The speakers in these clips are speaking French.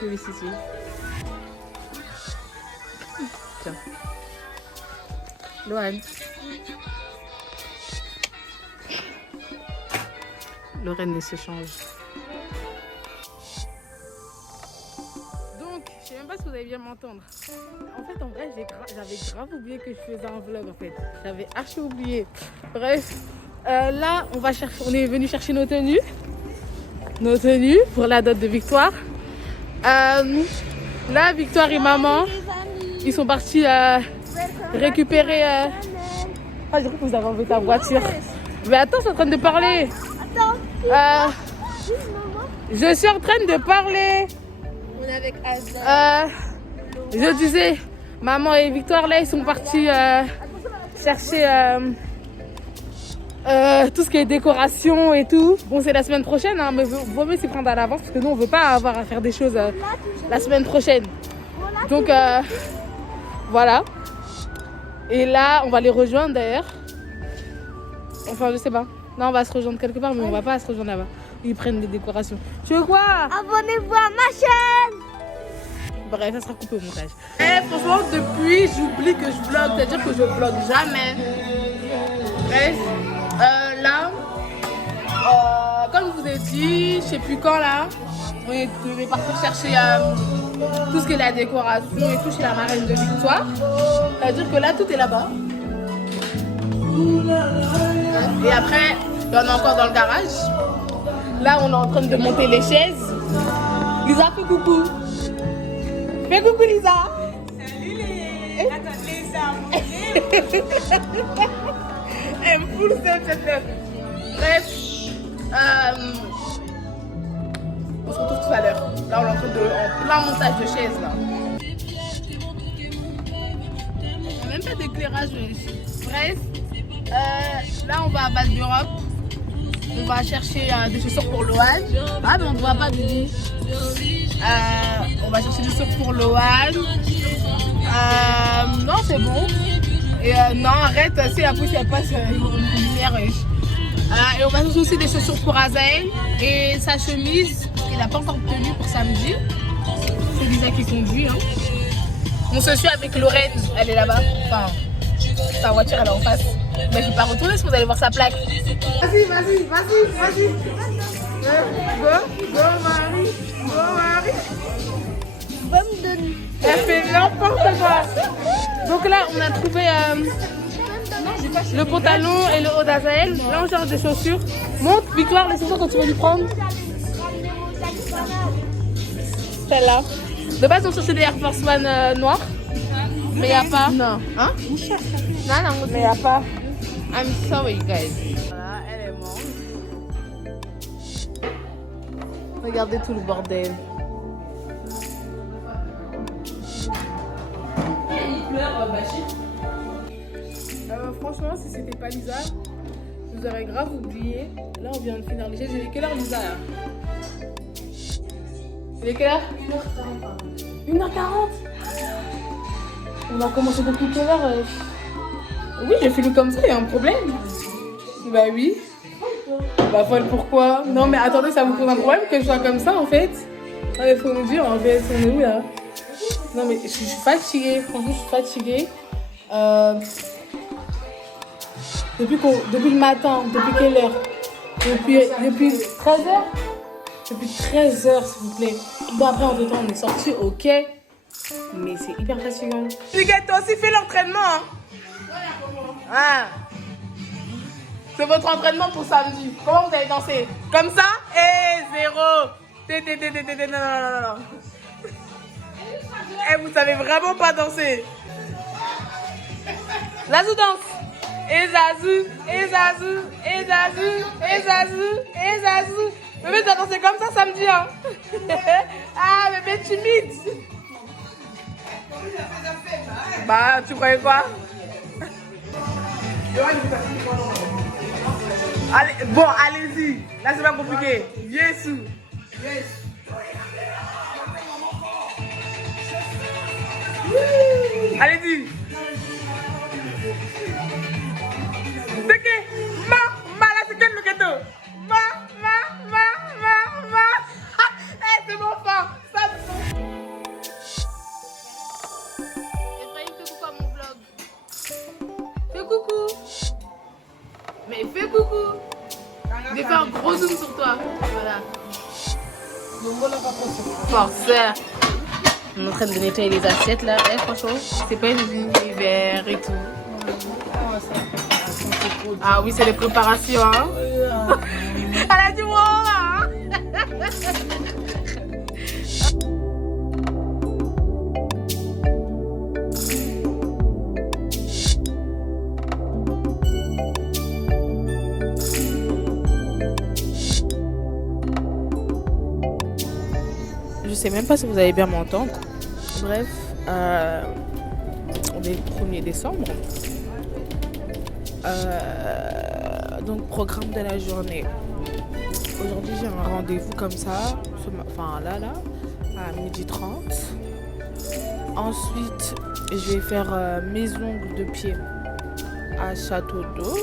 Félicité. Tiens. Lorraine. Lorraine elle se change. Donc, je sais même pas si vous allez bien m'entendre. En fait, en vrai, j'avais grave oublié que je faisais un vlog en fait. J'avais archi oublié. Bref, là, on est venu chercher nos tenues. Nos tenues pour la date de Victoire. Là, Victoire et maman, ils sont partis récupérer. Ah, je dirais que vous avez enlevé ta voiture. Mais attends, je suis en train de parler. Attends. Je suis en train de parler. On est avec Azda. Je disais, maman et Victoire, là, ils sont partis chercher tout ce qui est décoration et tout. Bon, c'est la semaine prochaine, hein, mais vaut mieux s'y prendre à l'avance parce que nous, on veut pas avoir à faire des choses la semaine prochaine. Donc, voilà. Et là, on va les rejoindre d'ailleurs. Enfin, je sais pas. Non, on va se rejoindre quelque part, mais on va pas se rejoindre là-bas. Ils prennent les décorations. Tu veux quoi? Abonnez-vous à ma chaîne. Bref, ça sera coupé au montage. Et franchement, depuis, j'oublie que je vlog. C'est-à-dire que je vlog jamais. Bref, là, comme je vous ai dit, je sais plus quand là, on est parti chercher tout ce qui est la décoration et tout chez la marraine de Victoire. C'est-à-dire que là, tout est là-bas. Et après, il y en a encore dans le garage. Là, on est en train de monter les chaises. Lisa, fais coucou. Fais coucou, Lisa. Salut les... Attends, Lisa. Elle me fout cette meuf. Bref, on se retrouve tout à l'heure. Là, on est en plein montage de chaises là. Il n'y a même pas d'éclairage. Bref, là, on va à Val d'Europe. On va chercher des chaussures pour Loane. Ah, mais on ne voit pas, Bibi. On va chercher des chaussures pour Loane. Non, c'est bon. Et non, arrête, si la pousse elle passe une lumière. Et on va chercher aussi des chaussures pour Azael. Et sa chemise, il n'a pas encore obtenu pour samedi. C'est Lisa qui conduit. Hein. On se suit avec Lorraine, elle est là-bas. Enfin, sa voiture elle est en face. Mais je ne vais pas retourner parce que vous allez voir sa plaque. Vas-y. Go Marie. Elle fait n'importe quoi. Donc là, on a trouvé le pantalon et le haut d'Azael. Là, on cherche des chaussures. Montre, Victoire, les chaussures que tu veux lui prendre. Celle-là. De base, on cherchait des Air Force One noirs. Mais il n'y a pas. Non. Hein? Non, mais il n'y a pas. I'm sorry, guys. Voilà, elle est morte. Regardez tout le bordel. Franchement, si c'était pas Lisa, je vous aurais grave oublié. Là, on vient de finir les chaises. Il est quelle heure, Lisa là? Il est quelle heure? 1h40. 1h40. On a commencé depuis quelle heure? Oui, j'ai fini comme ça, il y a un problème. Bah oui. Bah folle, pourquoi? Non mais attendez, ça vous pose un problème que je sois comme ça en fait? Non mais faut nous dire en fait, on est où là? Non mais je suis fatiguée, franchement je suis fatiguée. Depuis le matin, depuis quelle heure? Depuis 13h? Depuis 13h s'il vous plaît. Bon après entre temps on est sortis, ok. Mais c'est hyper fatigant. Huguette, toi aussi fais l'entraînement hein. Ah. C'est votre entraînement pour samedi. Comment vous allez danser? Comme ça? Et 0. Non. Eh, vous savez vraiment pas danser. Zazou danse. Et Zazou. Bébé, tu vas danser comme ça samedi, hein? Ah, bébé timide. Bah, tu croyais quoi? Allez, bon, allez-y. Là, c'est pas compliqué. Yes. Allez-y. C'est qui? Là, c'est quel le gâteau? Eh, c'est mon vais faire un gros zoom sur toi. Voilà. Forceur. On est en train de nettoyer les assiettes là. Eh, franchement, c'est pas une vie, les verres et tout. Ah oui, c'est les préparations. Hein. Elle a dit moi hein. Je sais même pas si vous allez bien m'entendre. Bref, on est le 1er décembre. Donc programme de la journée. Aujourd'hui j'ai un rendez-vous comme ça, enfin là, à 12h30. Ensuite je vais faire mes ongles de pied à Château d'Eau.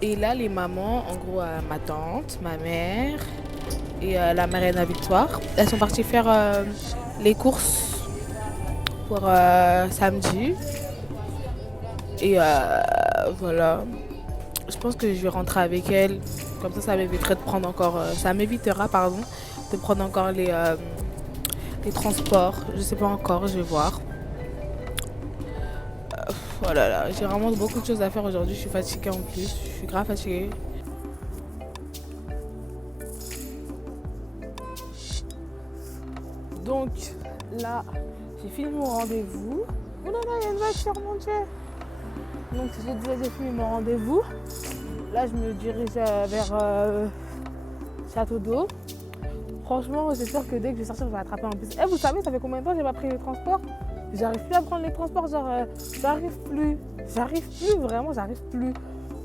Et là les mamans, en gros ma tante, ma mère et la marraine à Victoire, elles sont parties faire les courses pour samedi. Et voilà, je pense que je vais rentrer avec elle. Comme ça m'évitera de prendre encore, de prendre encore les transports. Je sais pas encore, je vais voir. Voilà, là, j'ai vraiment beaucoup de choses à faire aujourd'hui. Je suis fatiguée en plus, je suis grave fatiguée. Donc là, j'ai fini mon rendez-vous. Oh là là, il y a une voiture, mon Dieu. Donc j'ai fini mon rendez-vous. Là je me dirige vers Château d'Eau. Franchement j'espère que dès que je vais sortir je vais attraper un bus. Vous savez ça fait combien de temps que j'ai pas pris les transports? J'arrive plus à prendre les transports, j'arrive plus, vraiment j'arrive plus.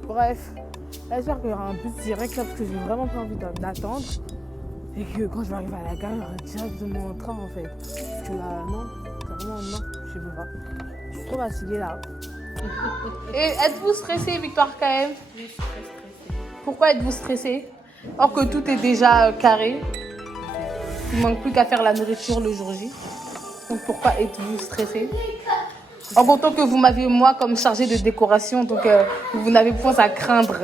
Bref, là j'espère qu'il y aura un bus direct là parce que j'ai vraiment pas envie d'attendre. Et que quand je vais arriver à la gare, il y aura directement un train en fait. Parce que là non, vraiment non, je peux pas. Je suis trop fatiguée là. Et êtes-vous stressée, Victoire, quand même? Oui, je suis très stressée. Pourquoi êtes-vous stressée? Or que tout est déjà carré. Il ne manque plus qu'à faire la nourriture le jour J. Donc pourquoi êtes-vous stressée? En comptant que vous m'avez moi comme chargée de décoration, donc vous n'avez point à craindre.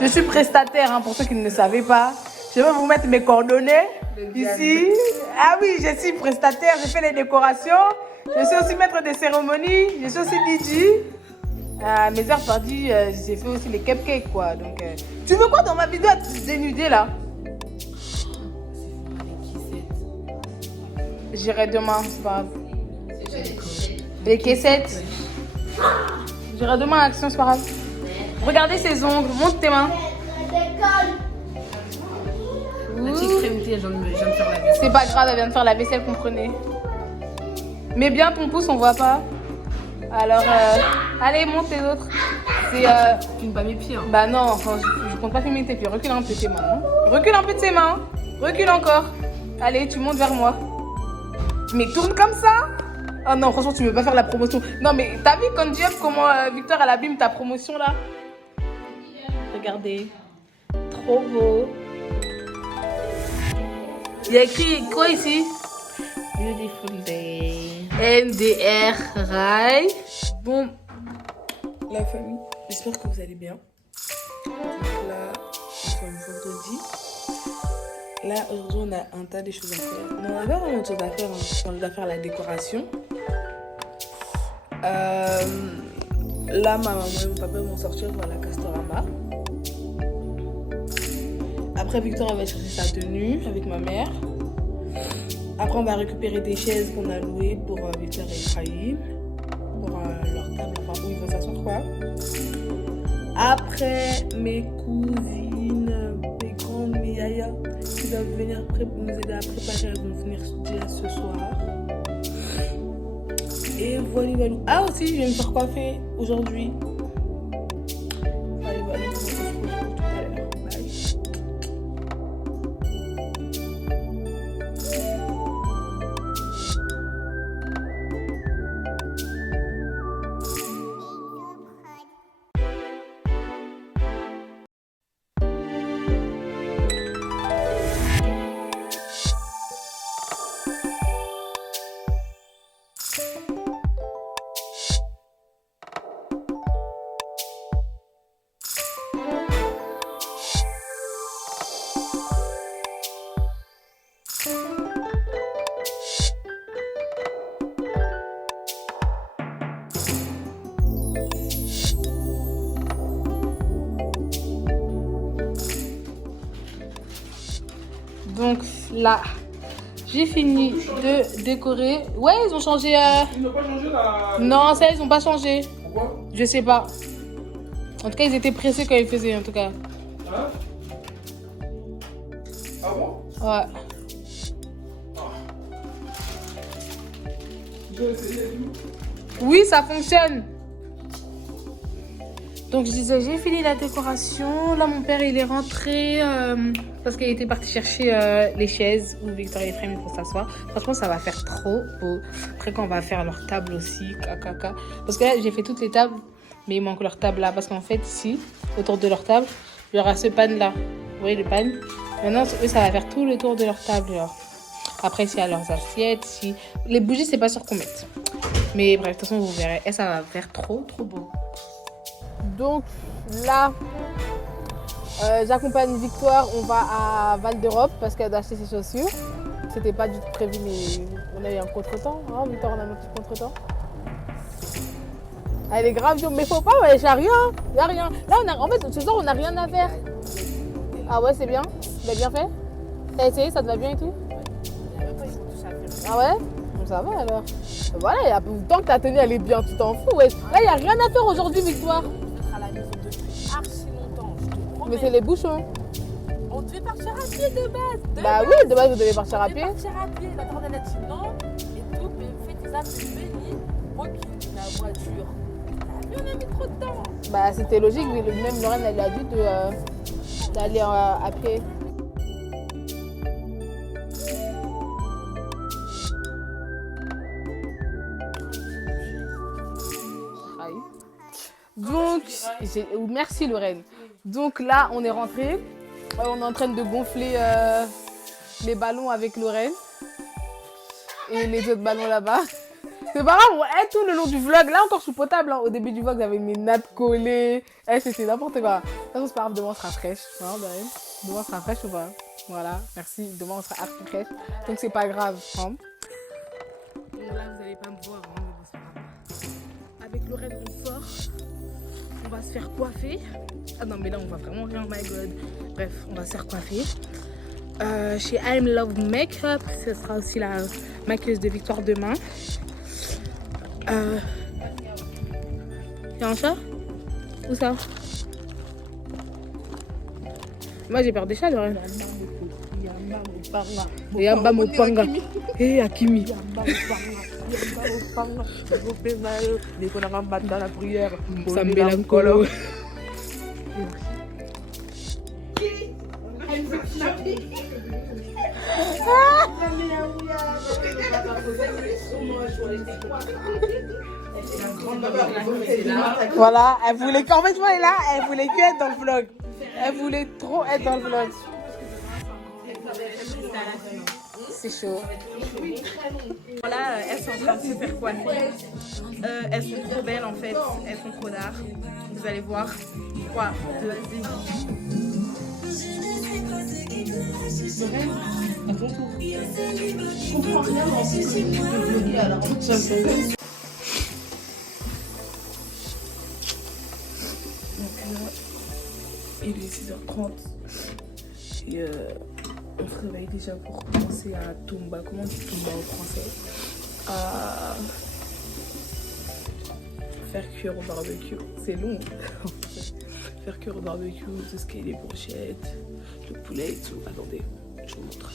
Je suis prestataire, hein, pour ceux qui ne le savaient pas. Je vais vous mettre mes coordonnées ici. Ah oui, je suis prestataire, je fais les décorations. Je suis aussi maître de cérémonie, je suis aussi DJ. Mes heures perdues, j'ai fait aussi les cupcakes quoi. Donc, tu veux quoi dans ma vidéo à te dénuder là? J'irai demain, c'est pas grave. Les caissettes. J'irai demain à l'action, c'est pas grave. Regardez ses ongles, monte tes mains. La petite crémité, je viens de faire la vaisselle. C'est pas grave, elle vient de faire la vaisselle, comprenez. Mets bien ton pouce, on voit pas. Alors, allez, monte les autres. C'est. Tu ne pas mes pieds. Hein. Bah non, enfin, je compte pas filmer tes pieds. Recule un peu tes mains. Hein. Recule un peu de tes mains. Recule encore. Allez, tu montes vers moi. Mais tourne comme ça. Oh non, franchement, tu veux pas faire la promotion. Non, mais t'as vu quand Dieu, comment Victor, elle abîme ta promotion là? Regardez. Trop beau. Il y a écrit quoi ici? Beautiful day. NDR Rai. Bon, la famille, j'espère que vous allez bien. Donc là, nous sommes vendredi. Là, aujourd'hui, on a un tas de choses à faire. Non, on n'a pas vraiment de choses à faire. Hein. On doit faire la décoration. Là, ma maman et mon papa vont sortir voir la Castorama. Après, Victor elle va chercher sa tenue avec ma mère. Après, on va récupérer des chaises qu'on a louées pour Victor et Ephraïm. Pour leur table, enfin, où ils vont s'asseoir, quoi. Après, mes cousines, mes grandes, mes yaya, qui doivent venir nous aider à préparer, elles vont venir déjà ce soir. Et voilà, voilà. Ah, aussi, je vais me faire coiffer aujourd'hui. Voilà, voilà, on se retrouve tout à l'heure. Bye. Donc là, j'ai fini de décorer. Ouais, ils ont changé. Ils n'ont pas changé la... Non, ça, ils n'ont pas changé. Pourquoi? Je sais pas. En tout cas, ils étaient pressés quand ils faisaient, en tout cas. Hein? Ah bon? Ouais. J'ai essayé et tout. Oui, ça fonctionne. Donc je disais, j'ai fini la décoration. Là, mon père, il est rentré parce qu'il était parti chercher les chaises où Victoria et Frémy pour s'asseoir. Franchement, ça va faire trop beau. Après, quand on va faire leur table aussi, caca. Parce que là, j'ai fait toutes les tables, mais il manque leur table là. Parce qu'en fait, ici, autour de leur table, il y aura ce pan là. Vous voyez le pan? Maintenant, eux, ça va faire tout le tour de leur table. Genre. Après, s'il y a leurs assiettes, si... les bougies, c'est pas sûr qu'on mette. Mais bref, de toute façon, vous verrez. Et ça va faire trop beau. Donc là, j'accompagne Victoire. On va à Val d'Europe parce qu'elle a acheté ses chaussures. C'était pas du tout prévu, mais on a eu un contretemps. Hein, Victoire, on a eu un petit contretemps. Elle est grave, mais faut pas, il n'y a rien. Il n'y a rien. Là, en fait, ce soir, on n'a rien à faire. Ah ouais, c'est bien. Tu l'as bien fait? T'as essayé, ça te va bien et tout? Ah ouais? Bon, ça va alors. Voilà, tant que ta tenue elle est bien, tu t'en fous. Ouais. Là, il n'y a rien à faire aujourd'hui, Victoire. À la maison depuis archi longtemps, je te promets. Mais c'est les bouchons. On devait partir à pied de base. Bah oui, de base, vous devez partir à On devait pied. partir à pied. La grande elle a dit non. Et tout, mais fais tes affaires, bénis. Moi qui la voiture. On a mis trop de temps. Bah c'était logique, mais même Lorraine elle a dit d'aller à pied. Donc, merci Lorraine. Donc là, on est rentré. On est en train de gonfler les ballons avec Lorraine. Et les autres ballons là-bas. C'est pas grave, on est tout le long du vlog. Là encore, je suis potable. Hein. Au début du vlog, j'avais mes nappes collées. C'était n'importe quoi. De toute façon, c'est pas grave, demain on sera fraîche. Hein, demain on sera fraîche ou pas? Voilà, merci. Demain on sera archi fraîche. Donc c'est pas grave. Hein. Là, vous allez pas me voir. Hein, mais c'est pas grave. Avec Lorraine, on sort. On va se faire coiffer. Ah non, mais là, on va vraiment rien. Oh my god. Bref, on va se faire coiffer. Chez I'm Love Makeup, ce sera aussi la maquilleuse de Victoire demain. Y'a un chat? Où ça? Moi j'ai peur des chats, Lorraine. Yamba Mopanga. Hé, Akimi. Sambela Nkolo. Voilà, elle voulait qu'en fait, moi, elle est là, elle voulait que être dans le vlog. Elle voulait trop être dans le vlog. C'est chaud. Voilà, elles sont en train de se faire coiffer. Elles sont trop belles en fait, elles sont trop d'art. Vous allez voir. Quoi Je comprends rien dans ce que de vlogger à la rentrée. Il est 6h30 et on se réveille déjà pour commencer à Tumba. Comment on dit Tumba au français? À faire cuire au barbecue. C'est long. Faire cuire au barbecue, tout ce qui est les brochettes, le poulet et tout. Attendez, je vous montre.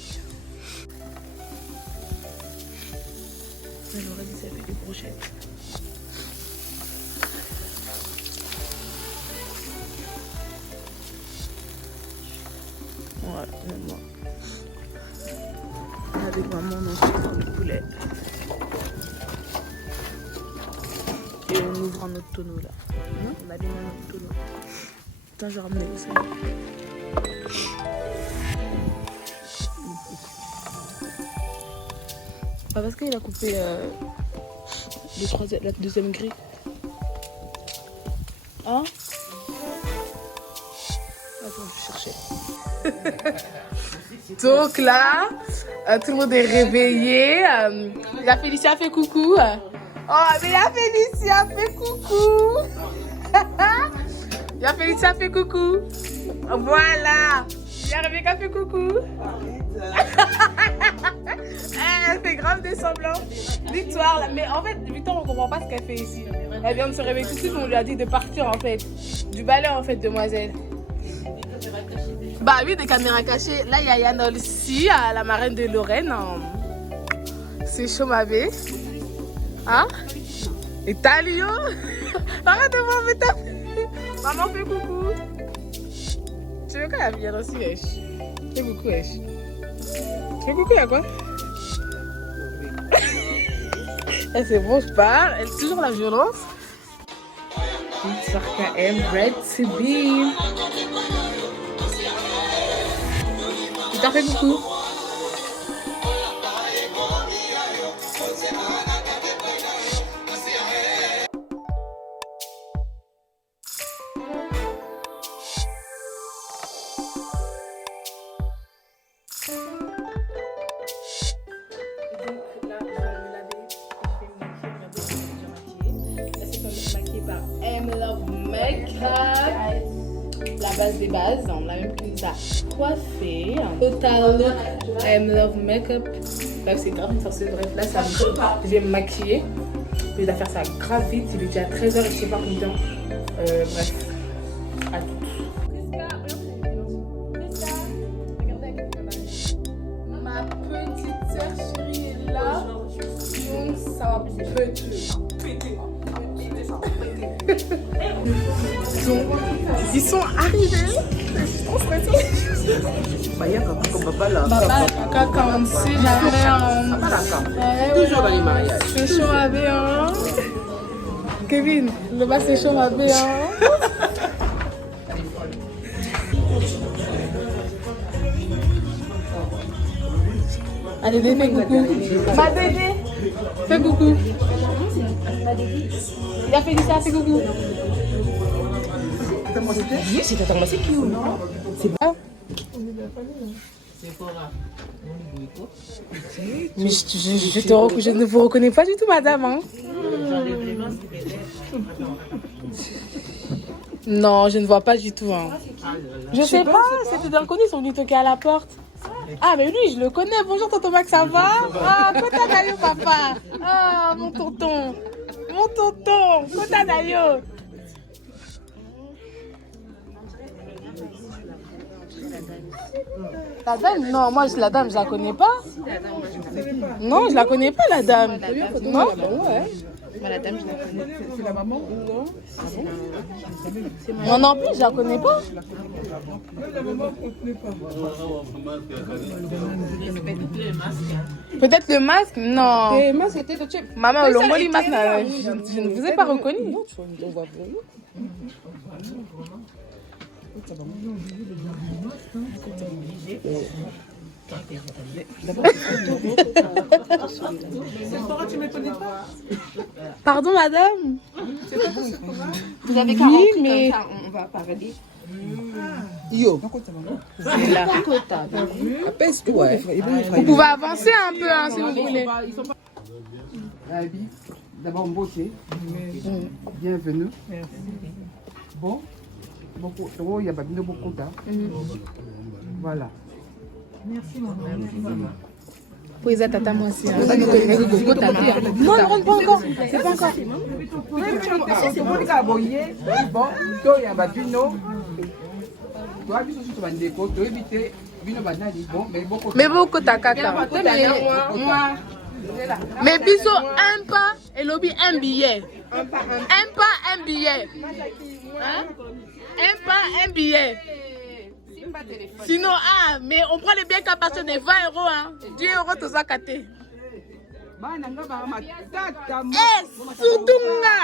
Elle aurait dit ça fait des brochettes. Voilà, maman. Avec maman, on ouvre le poulet. Et on ouvre un autre tonneau là. On a bien un autre tonneau. Putain, je vais ramener ça. Ah, parce qu'il a coupé la deuxième grille. Hein? Attends, je vais chercher. Donc là, tout le monde est réveillé. La Félicia fait coucou. Oh, mais la Félicia fait coucou. La Félicia fait coucou. Voilà. Il y a Rebecca, fait coucou. Elle fait grave des semblants. Victoire, là. Mais en fait, Victoire, on comprend pas ce qu'elle fait ici. Elle vient de se réveiller tout de suite, on lui a dit de partir en fait. Du balai en fait, demoiselle. Bah oui, des caméras cachées. Là, il y a Yann aussi, à la marraine de Lorraine. C'est chaud, ma belle. Hein? Et Talio. Arrête de m'en taper. Maman, fais coucou. Tu veux qu'elle vienne aussi, wesh? Fais coucou, wesh. Fais coucou, y'a quoi? Elle c'est bon, je parle. Elle est toujours la violence. Sur KM, Red to be. Tu t'en fais coucou. La base des bases, on l'a même plus à coiffer. Total look, I am love makeup. Bref, c'est grave une sorcière. Bref, là, ça me... je vais me maquiller. Je vais faire ça grave vite. Il est déjà 13h et je sais pas combien. Bref, à tout. Ma petite sœur chérie est là. Donc, ça va péter. Donc, ils sont arrivés. Je suis trop stressée. Quand si jamais toujours dans les mariages. C'est chaud à bien. Kevin, le bas c'est chaud à bien. Allez, Dédé, fais coucou. Ma Dédé, fais coucou. Il a fait du ça, fais coucou. Oui, c'est totalement c'est qui ou non? C'est pas. Mais je ne vous reconnais pas du tout, madame. Hein? Non, je ne vois pas du tout. Hein. Je sais pas, c'était d'inconnu, ils sont venus toquer à la porte. Ah, mais lui, je le connais. Bonjour, tonton Max, ça va? Ah, Kota Dayo, papa. Ah, mon tonton. Mon tonton, Kota Dayo. La dame, non, moi la dame, je la connais pas. Non, je la connais pas, la dame. Non? La dame, je la connais. C'est la maman? Non. Moi non plus, je la connais pas. La maman ne connaît pas. Peut-être le masque? Non. Et moi, c'était de chez. Maman, le moli masque, je ne vous ai pas reconnu. Non, tu vois vraiment. Tu m'étonnais pas. Pardon, madame? Vous avez qu'à rentrer comme ça, on va parler. Yo. C'est là. Apaise-toi. Vous pouvez avancer un peu, hein, si vous voulez. D'abord, beauté. Bienvenue. Merci. Bon. Beaucoup, il y a beaucoup d'art. Voilà. Merci, maman. Poésie tata moi aussi. Non, ne rentre pas encore. C'est pas encore. C'est bon, les aboyés. Bon, il y a Babino. Toi, tu es sur le déco, tu éviter. Mais beaucoup ta caca. Mais biso un pas et lobby un billet. Un pas un billet. Hein? Un pas un billet. Sinon, mais on prend les biens qu'à partir de 20 €. Hein. 10 € tout ça caté. Soutunga.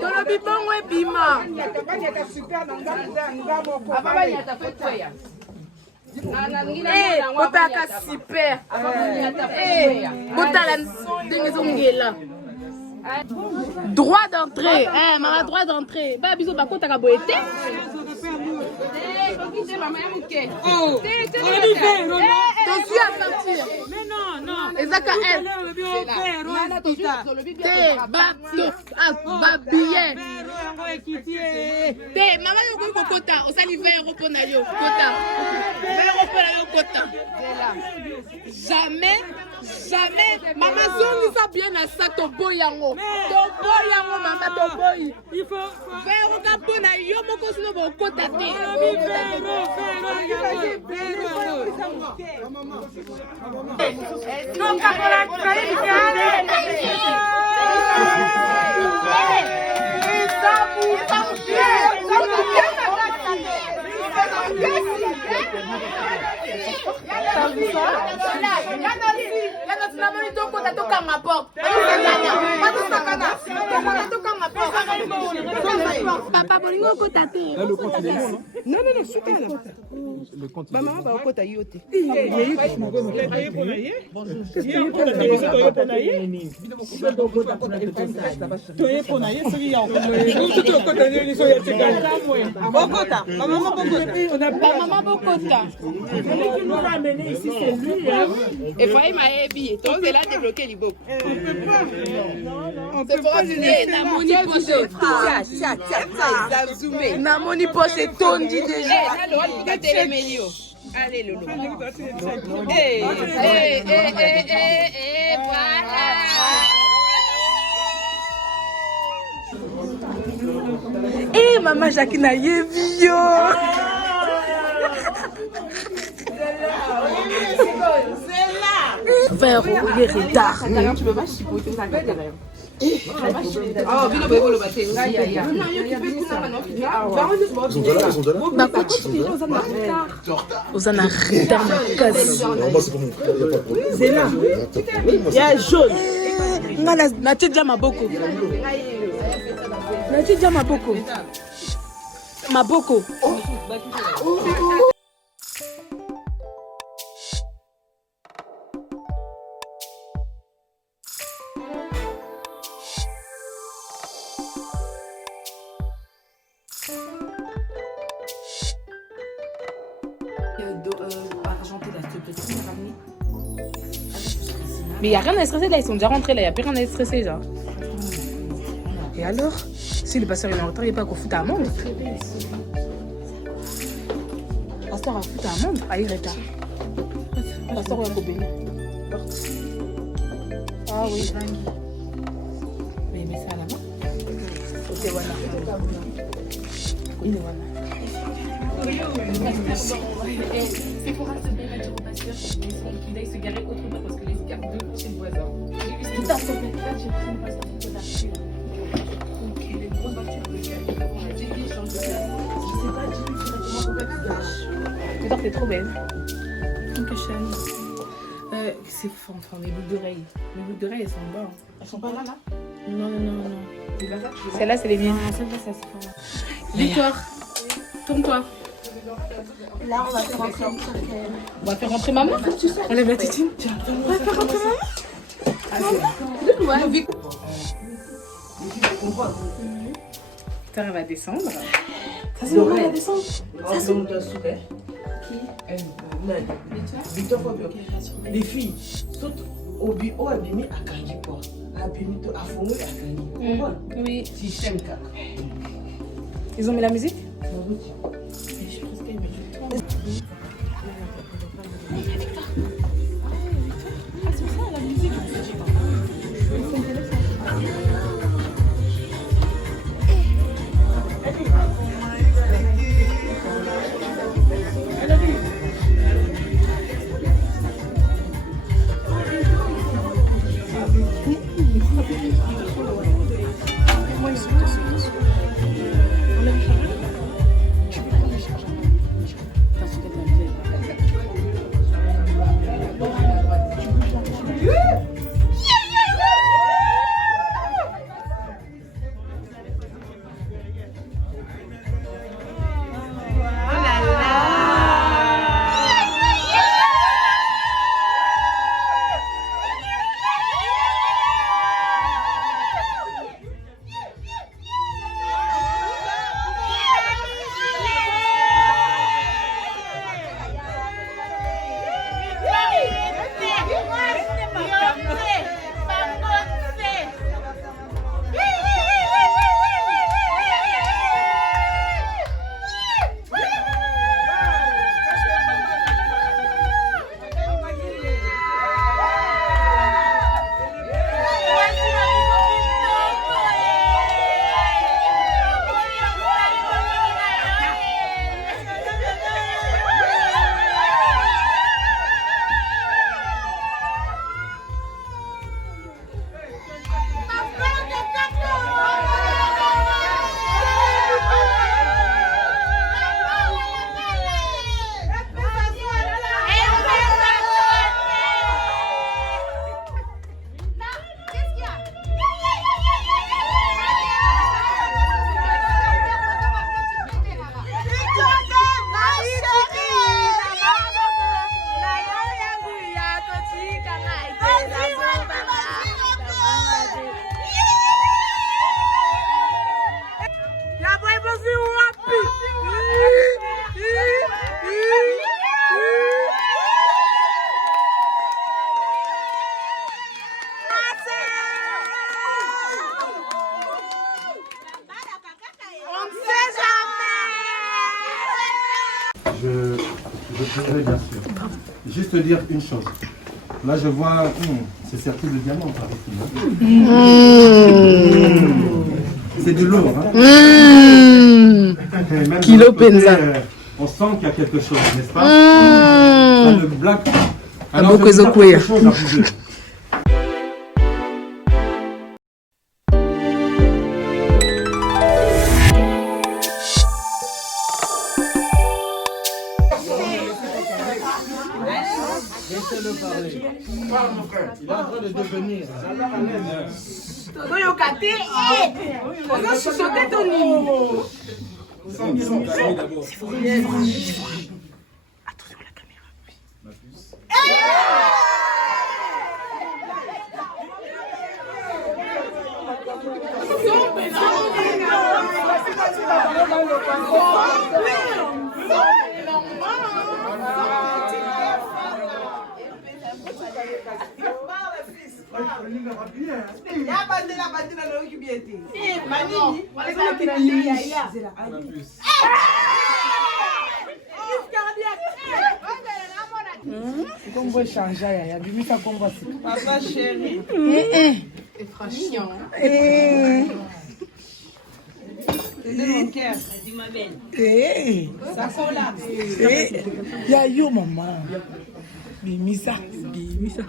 Tolobi bongo ebima. Kotaka super. Kotala ndengezongela. Droit d'entrée. Maman, droit d'entrée. Bah, bisous, bah, kotaka boete. T'es à partir. Mais non. Ezaka elle. Te, ba billet. Te, maman yo ko kota, osali 20 euros pour na yo, kota. 20 euros pour na yo kota. Jamais, maman zongisa bien na sa to boyango. To boyango mama to boy. Il faut 20 euros ka pour na yo moko sino bo kota te. Non ka pour la papa bolingo kota te. Là, le compte, il est bon, non? Non, super. Le compte, il est bon. Maman va au compte à Yoté. Maman Bokota. Celui qui nous a amené ici, c'est lui. Et voyez maébille. Donc c'est là débloquer les beaux. C'est pour dire Namoni Poche. Namoni Poche tondi déjà. Là le roi peut téléménio. Allez Lolo. Voilà. Eh maman Jacqueline a yevio. Vers il est retard. Tu peux pas chipoter ça comme ça. Ah, vino bebo le baté. Ils sont là. Ozana retard na case. Moi c'est pour mon frère, il y a pas de problème. C'est là. Il y a jaune. Ngala na tija maboko. Na tija maboko. Maboko. Mais il n'y a rien à stresser là, ils sont déjà rentrés là, il n'y a plus rien à stresser genre. Et alors, si le pasteur est en retard, il n'est pas qu'au foot à amende. Le pasteur a foot à amende, ah il est retard. Le pasteur est au béni. Ah oui. Mais ça là-bas. Ok, voilà. Il est voilà. C'est pour se dire au pasteur qu'il aille se garer autrement parce que les gardes chez le voisin. Putain, son père, j'ai pris une place de l'archive. Donc, les grosses voitures de gars, on a dit qu'ils changent de place. Je sais pas, j'ai vu directement au bac. Putain, t'es trop belle. Donc, chaîne. C'est enfin, les boucles d'oreilles. Les boucles d'oreilles, elles sont bas. Elles sont pas là, là? Non. Celle-là, c'est les miennes. Ah, celle-là, ça, c'est pas mal. Victoire, tourne-toi. Là, on va faire rentrer On va faire rentrer maman. Enlève la tétine. On va faire rentrer maman. Ouais. Victor, elle va descendre. Ça, c'est bon, elle va descendre. Ça, c'est bon. Qui? Victor Fabio. Les filles sautent au bio abîmé à Kanjipo. Abîmé à Fongo et à Kanjipo. Oui. Système 4. Ils ont mis la musique? je prendrai bien sûr. Juste te dire une chose. Là, je vois, c'est cercle de diamant par ici. C'est du lourd. Même Kilo côté, Penza. on sent qu'il y a quelque chose, n'est-ce pas? Ça ne blague pas. Alors, je vais dire quelque chose à vous deux. Laissez-le parler. Parle, mon frère. Il est en train de devenir. Papa chéri. Ya yo maman. Bimisa. Bimisa.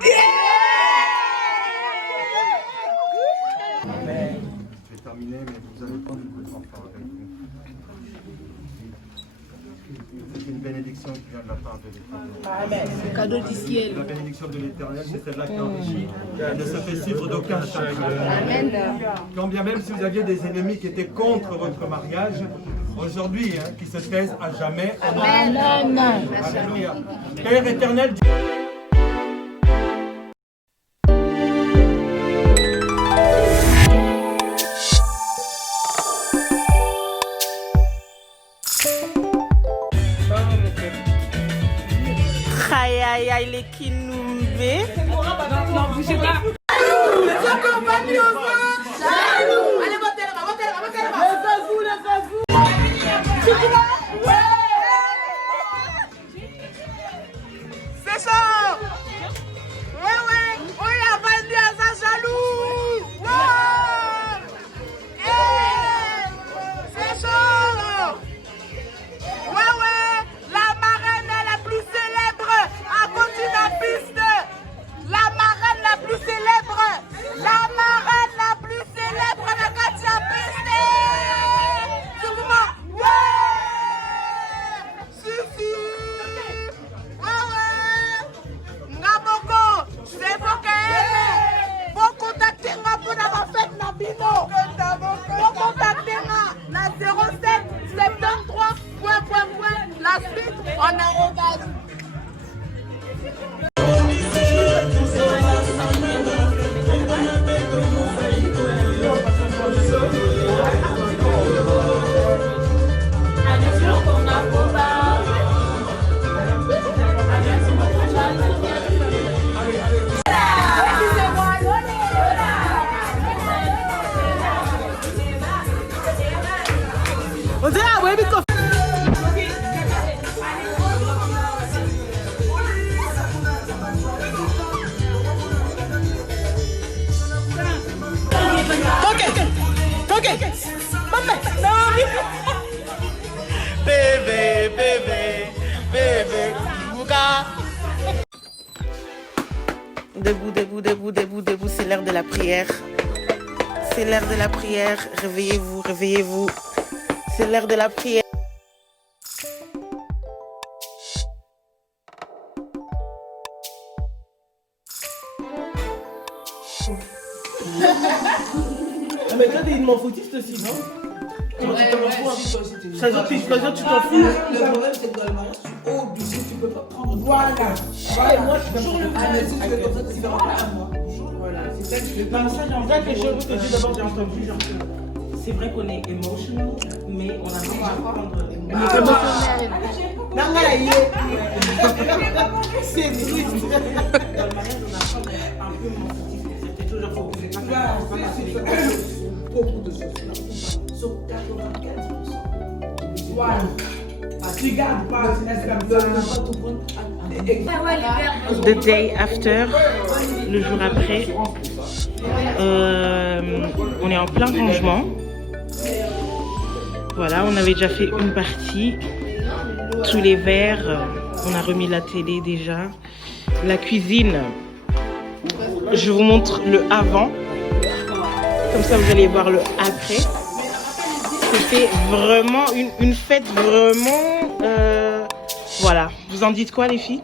Je vais terminer, mais vous allez prendre votre enfant avec vous. C'est une bénédiction qui vient de la part de l'Éternel. Cadeau du ciel. La bénédiction de l'Éternel, c'est celle-là qui enrichit. Elle ne se fait suivre d'aucun chagrin. Quand bien même si vous aviez des ennemis qui étaient contre votre mariage, aujourd'hui, qui se taisent à jamais. Amen. Alléluia. Père éternel, Aïe aïe aïe les kinoumbés. C'est ça. Ouais. On y a vendu à sa jaloux. C'est ça. Ouais. La marraine la plus célèbre à côté de la piste. La marraine la plus célèbre. La marraine la plus célèbre à côté de la piste. C'est comment? Suffit. Ngaboko, c'est pour que vous contactez moi pour la fête na bino. Vous contactez moi la 07 73 la suite en arrobase. Bébé, Bouga. Debout, c'est l'heure de la prière. C'est l'heure de la prière. Réveillez-vous. C'est l'heure de la prière. Mais toi, t'es une m'en-foutiste aussi, non? Ouais, tu t'en fous. Ça veut dire que tu t'en fous. Le problème, c'est que dans le mariage, tu es obligé, tu peux pas prendre. Voilà. Moi, je suis toujours le problème. Si tu fais comme ça, tu fais à moi. Voilà. C'est ça que je veux pas. En fait, je veux te dire d'abord, j'ai entendu, genre, c'est vrai qu'on est emotional, mais on a pas à prendre. Non, voilà, il est. C'est triste. Dans le mariage, on apprend à être un peu m'en-foutiste. C'était toujours faux. Beaucoup de choses. Sur 95%. Voilà. Tu gardes pas, est-ce The day after, le jour après, on est en plein rangement. Voilà, on avait déjà fait une partie. Tous les verres, on a remis la télé déjà. La cuisine, je vous montre le avant. Comme ça, vous allez voir le après. C'était vraiment une fête vraiment... voilà. Vous en dites quoi, les filles?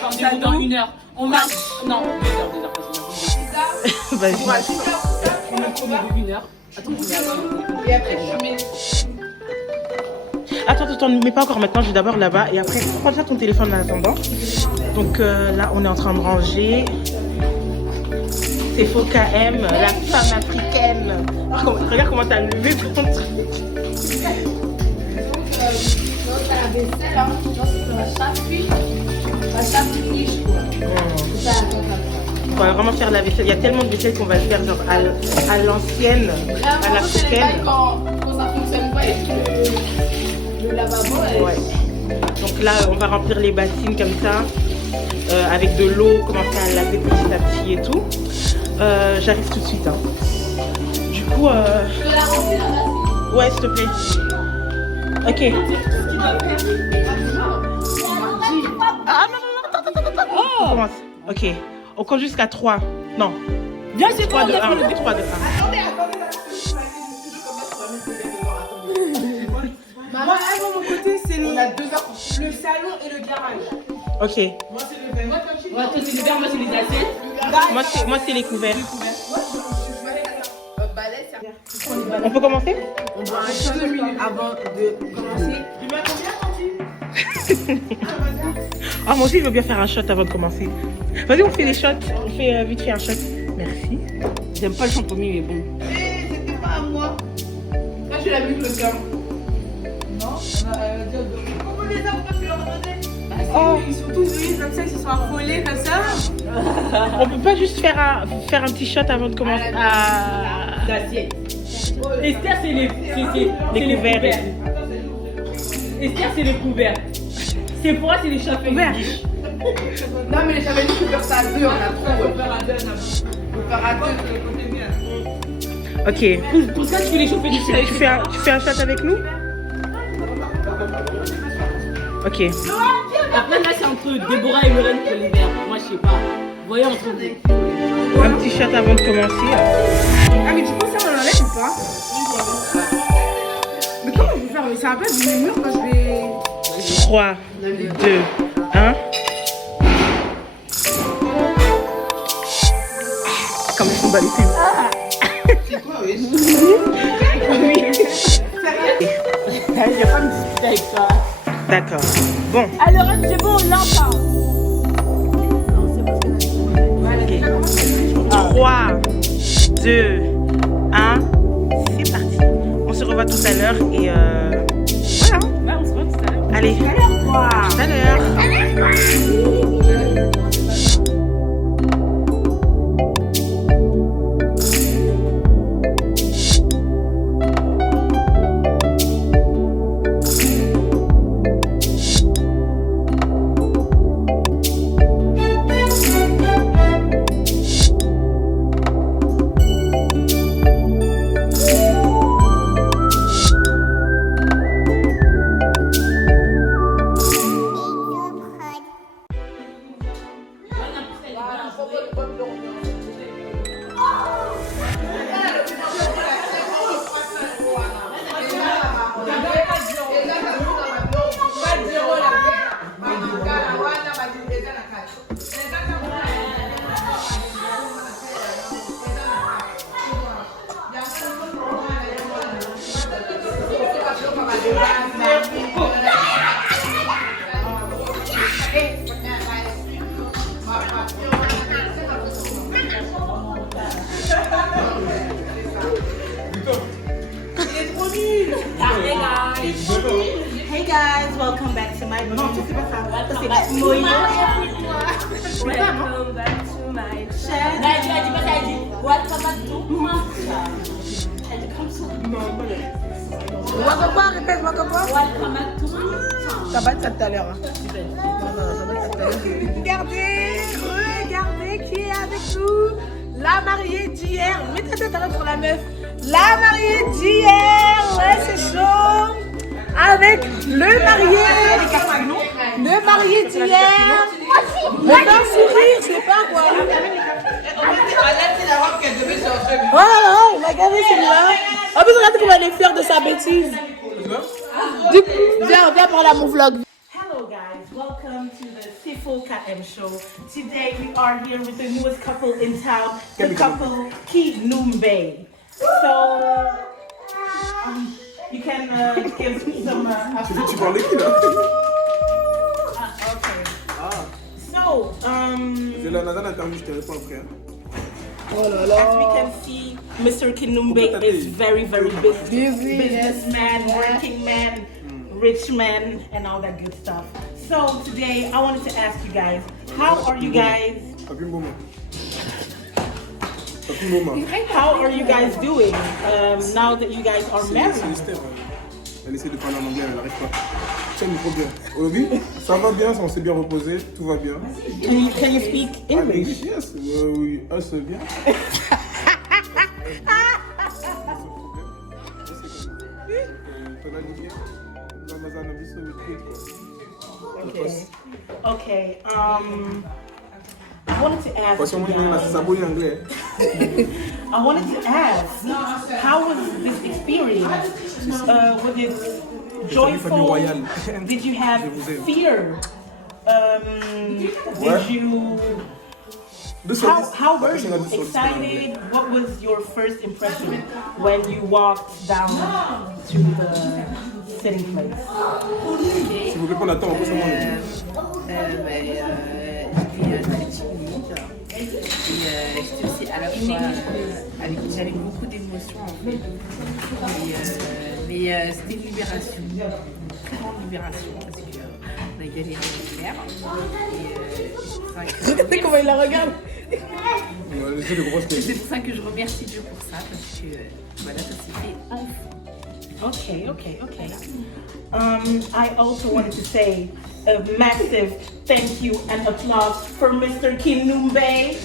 Rendez-vous dans 1 heure. On marche. Non, 2 heures. Vas-y. On a rendez-vous 1 heure. Et après, je mets. Attends, mais pas encore maintenant. Je vais d'abord là-bas. Et après, prends déjà ton téléphone en attendant. Donc là, on est en train de ranger. C'est Faux KM, la femme africaine. Regarde comment t'as levé ton truc. La vaisselle, hein, la chapouille, On va vraiment faire la vaisselle. Il y a tellement de vaisselle qu'on va le faire genre à l'ancienne, à l'africaine. Quand ça fonctionne pas et le lavabo. Ouais. Donc là, on va remplir les bassines comme ça, avec de l'eau, commencer à laver petit à petit et tout. J'arrive tout de suite. Hein. Du coup, ouais, s'il te plaît. Ok. Ah non, attends. On commence. Ok. On compte jusqu'à 3. Non. Viens, c'est 3 de 1. 3 de 1. Attendez. Moi, à mon côté, c'est le salon et le garage. Ok. Moi, c'est le verre. Ouais, toi, c'est le verre, moi, c'est les assiettes. Moi, c'est les couverts. On peut commencer? On doit rester 2 minutes avant de commencer. Tu mets combien, Ah, moi aussi, je veux bien faire un shot avant de commencer. Vas-y, on fait des shots. On fait vite fait un shot. Merci. J'aime pas le champomis, mais bon. C'était pas à moi. Moi, je l'ai vu le temps. Non? Comment les arbres peuvent leur donner? Oh. Ils sont tous venus comme ça, ils se sont affolés comme ça. On peut pas juste faire un petit shot avant de commencer à... D'assiette. Esther, c'est les couverts. Esther, c'est les couverts. C'est pour moi, c'est les champomis. Non, mais j'avais dit que faire ça à 2, on a trop. On peut faire à 2, Ok. Pour ça, tu fais les chauffer du soleil. Tu fais un shot avec nous? Ok. Après, là, c'est entre Déborah et Lorraine pour les verres. Moi, je sais pas. Voyons entre vous. Un petit shot avant de commencer. Ah, mais tu penses que ça, on l'enlève ou pas? Mais comment je vais faire? Mais ça va pas être du mur quand je vais. 3, 2, 1. Comme ils sont bas les films. C'est quoi, oui? Oui. Je vais pas me disputer avec toi. D'accord. Bon. Alors, c'est bon, on l'entend. 3, 2, 1. C'est parti. On se revoit tout à l'heure et voilà. Ouais, on se voit tout à l'heure. Allez. Tout à l'heure. Hey guys, welcome back to my vlog. Welcome back to my chest. Non, elle dit pas ça, elle dit welcome back to my chest. Elle dit comme ça. Répète-moi comment. Welcome back to my chest. Ça va être ça tout à l'heure. Regardez qui est avec nous. La mariée d'hier. Mets ta tête à pour la meuf. La mariée d'hier. Ouais, c'est chaud. Avec le marié. Le marié d'hier. Mais d'un sourire, je sais pas quoi. Oh là là, il a gavé celui-là. En plus, regarde comment elle est fière de sa bêtise. Du coup, viens parler à mon vlog. Hello guys, welcome to the Sifo KM show. Today we are here with the newest couple in town, the couple Kinumbe. So, you can give some. Tu parles de qui là? Okay. So, C'est la nana interview, je te réponds après. as we can see, Mr. Kinumbe is very busy. Businessman, working man, rich man, and all that good stuff. So today, I wanted to ask you guys, how are you guys? How are you guys doing now that you guys are married? Elle essaie de parler en anglais, elle n'arrive pas. C'est le micro bien. Aujourd'hui, ça va bien, on s'est bien reposé, tout va bien. Can you speak English? Yes, oui, c'est bien. Okay. I wanted to ask. I wanted to ask, how was this experience? Was it joyful? Did you have fear? Did you? How were you? Excited? What was your first impression when you walked down to the sitting place? S'il vous plaît, qu'on attend, on peut se J'étais très timide et j'étais aussi à la fois j'avais beaucoup d'émotions en fait. Mais c'était une libération, une très grande libération parce qu'on a galéré à le faire. Regardez comment il la regarde. C'est pour ça que je remercie Dieu pour ça parce que voilà, ça s'est fait enfin. Okay. I also wanted to say a massive thank you and applause for Mr. Kinumbe.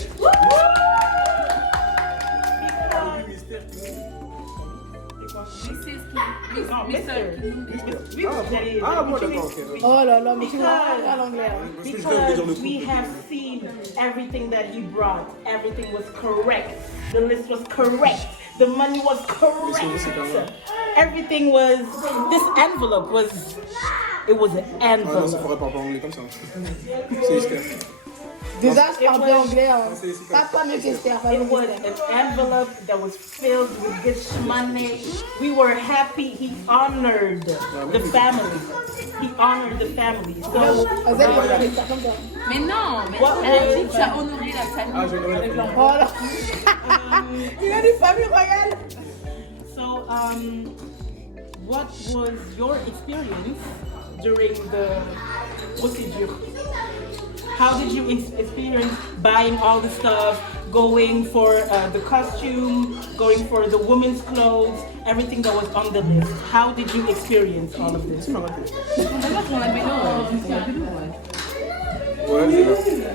Oh là là, mais tu vas à l'anglais. Because we have seen everything that he brought. Everything was correct. The list was correct. The money was correct. Everything was. This envelope was. It was an envelope. Ah non, ça ferait pas anglais comme ça. C'est Esther. Déjà, je parle bien anglais. Pas mieux qu'Esther. It was an envelope that was filled with good money. We were happy. He honored the family. He honored the family. So, Mais non, mais elle a dit que tu as honoré la famille. Ah, j'ai honoré la famille. Voilà. Il a une famille royale. So, what was your experience during the procedure? How did you experience buying all the stuff, going for the costume, going for the women's clothes, everything that was on the list? How did you experience all of this? Ouais, c'est là.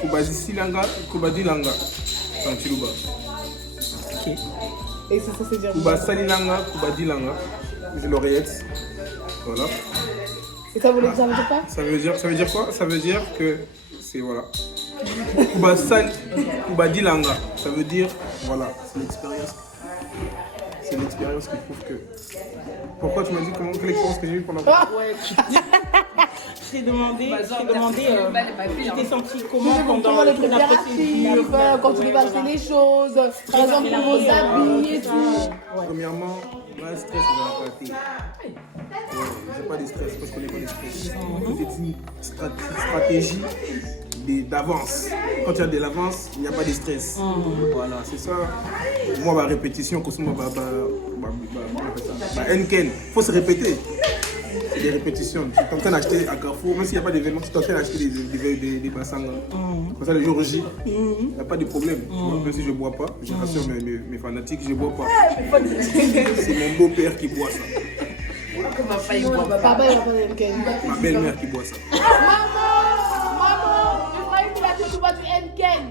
Kubadi Silanga, Kubadi Langa. C'est un Chiluba. Ok. Et c'est ça, c'est dire. Kuba Salilanga, Kubadi Langa. C'est l'oreillette. Voilà. Et ça voulait dire quoi? Ça veut dire quoi? Ça veut dire que c'est voilà. Kubadi Langa. Ça veut dire voilà, c'est l'expérience. C'est l'expérience qui prouve que. Pourquoi tu m'as dit quelle expérience que j'ai eue pendant Je t'ai demandé, tu t'es senti comment pendant les la procédure, quand tu devais acheter les choses, par exemple pour vos habits et tout. Premièrement, le stress va la pâté. J'ai pas de stress, parce que je connais pas de stress. C'est une stratégie d'avance. Quand tu as de l'avance, il n'y a pas de stress. Voilà, c'est ça. Moi, ma répétition, Enken, il faut se répéter. C'est des répétitions. Tu es en train d'acheter à Carrefour, même s'il n'y a pas d'événement, tu es en train d'acheter des bassins. Comme ça, le jour J, il n'y a pas de problème. Tu vois, même si je ne bois pas, je rassure mes fanatiques, je ne bois pas. C'est mon beau-père qui boit ça. Comment pas y boire? Papa, il va prendre une Henken. Ma belle-mère qui boit ça. Maman, je croyais qu'il a dit que tu bois du Henken.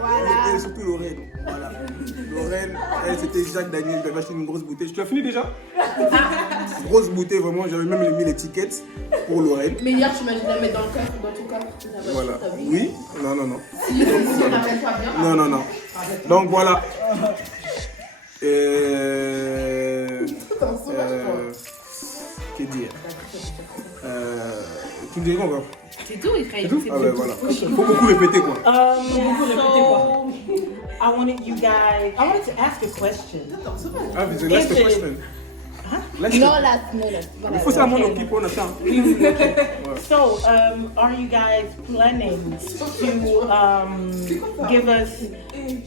Voilà. Et surtout Lorraine. Voilà. Lorraine, elle c'était Jacques Daniel, elle avait acheté une grosse bouteille. Tu as fini déjà? Grosse bouteille, vraiment, j'avais même mis l'étiquette pour Lorraine. Mais hier, tu m'as dit de la mettre dans le coffre, dans ton coffre. Voilà. Oui? Non, non, non. Si on n'appelle pas bien. Non, non, non. Donc voilà. Que dire? Tu me dirais quoi? C'est tout, il fait. Ah ouais, voilà. Faut beaucoup répéter quoi. So I wanted to ask a question. Ah, c'est last question. Non, last minute. Il faut ça, mon équipe, on attend. So, are you guys planning to give us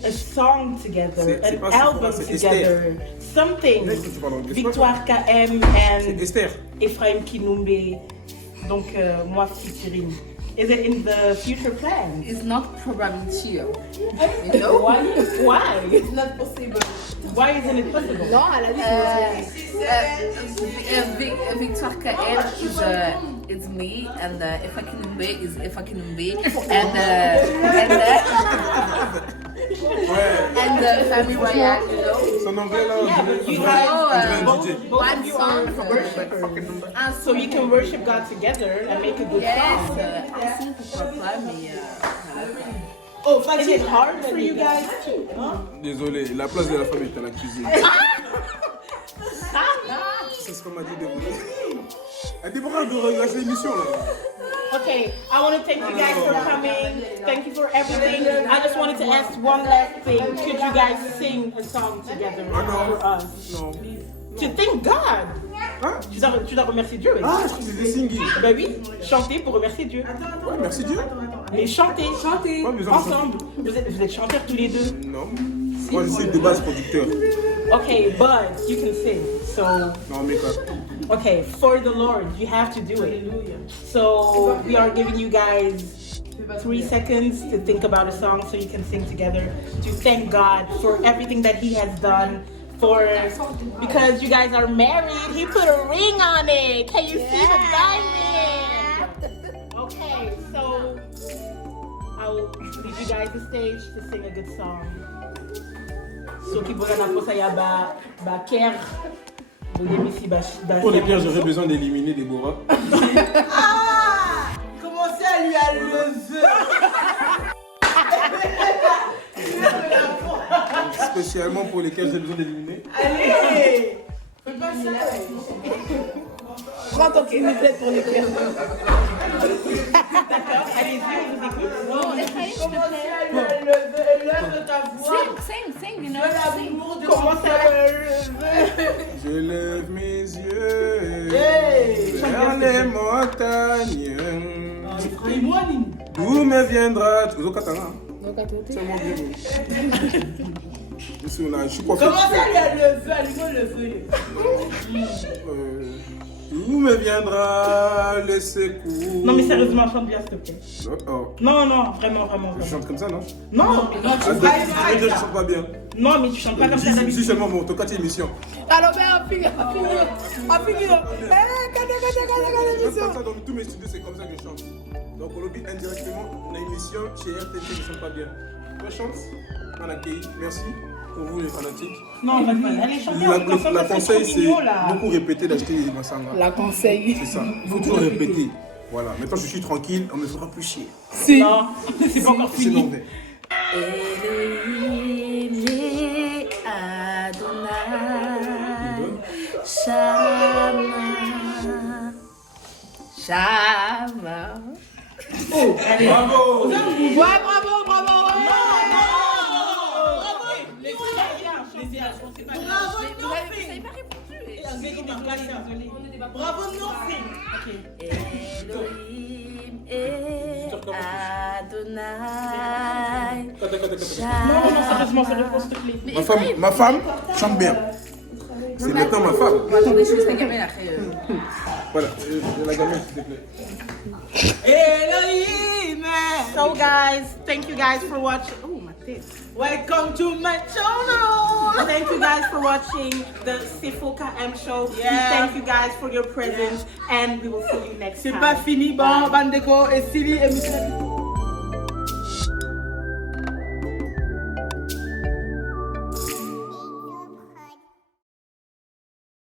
a song together, an album together, something? Victoire KM and Ephraim Kinoumbe, donc moi featuring. Is it in the future plans? It's not probably chill. You know? Why? It's not possible. Why isn't it possible? Non, elle a dit Victoire KM is me, and Efa Kinumbe is Efa Kinumbe, and Family Royale, you know. Son anglais là, One song. So you can worship God together and make a good song. Oh, is it hard for you guys too? Huh? Désolé, la place de la femme est à la cuisine. C'est ce qu'on m'a dit de vous. Elle dit pourquoi de regarder l'émission là? Okay, I want to thank you guys for coming. Thank you for everything. I just wanted to ask one last thing. Could you guys sing a song together for us? Non. To thank God. Hein? Tu dois remercier Dieu. Ah, je crois que c'était singing. Ben oui, chanter pour remercier Dieu. Ouais, merci Dieu. Mais chanter, Ouais, mais ensemble. Vous êtes chanteurs tous les deux. Non. Moi, je suis de base producteur. Okay, but you can sing. So, Non, mais quoi? okay, for the Lord, you have to do it. So we are giving you guys 3 seconds to think about a song so you can sing together to thank God for everything that He has done. Because you guys are married, He put a ring on it. Can you see the diamond? Okay, so I'll leave you guys the stage to sing a good song. So qui pourrait na posa ya ba Ker. Pour les pires, j'aurais besoin d'éliminer Déborah. Commencez à lui lever. Spécialement pour lesquels j'ai besoin d'éliminer. Allez. prends ton kénéplète pour les pires. D'accord, allez-y, on vous écoute. Commencez à lui lever. Lève ta voix. Sing, you know. Commencez à lever. Je lève mes yeux vers les montagnes. D'où me viendra... C'est moi bien. Je suis là, je suis pas fait. Commencez à lui lever, allez-moi lever. D'où me viendra le secours? Non mais sérieusement, chante bien s'il te plaît. Oh. Non, vraiment. Je chante comme ça, non? Non, Je chante pas bien. non, mais tu chantes pas comme ça d'habitude. Si seulement mon tocat émission. Alors, ben, on finit. Dans tous mes studios, c'est comme ça que je chante. Donc, on lobby indirectement, on a une émission chez RTT qui ne chante pas bien. Je chante, on accueille. Merci pour vous les fanatiques. Non, allez chanter. La conseil, c'est beaucoup répéter d'acheter des massanga. La conseil. C'est ça. Il faut toujours répéter. Voilà. Maintenant, je suis tranquille, on me fera plus chier. Si. Non, c'est pas encore C'est fini. non, mais... Elohim Adonai Shama. Oh, allez. Bravo! Ouais, bravo. Bravo, Nothing. Elohim Adonai sérieusement, s'il te plaît. Ma femme chante bien. C'est maintenant ma femme. Attendez, je laisse la gamelle après. Voilà, la gamelle, s'il te plaît. So guys, thank you guys for watching. Oh my tits. Welcome to my channel. Thank you guys for watching the Sifo KM show. We thank you guys for your presence and we will see you next time. C'est pas fini, bon, Bandeko et Sylvie et Michel.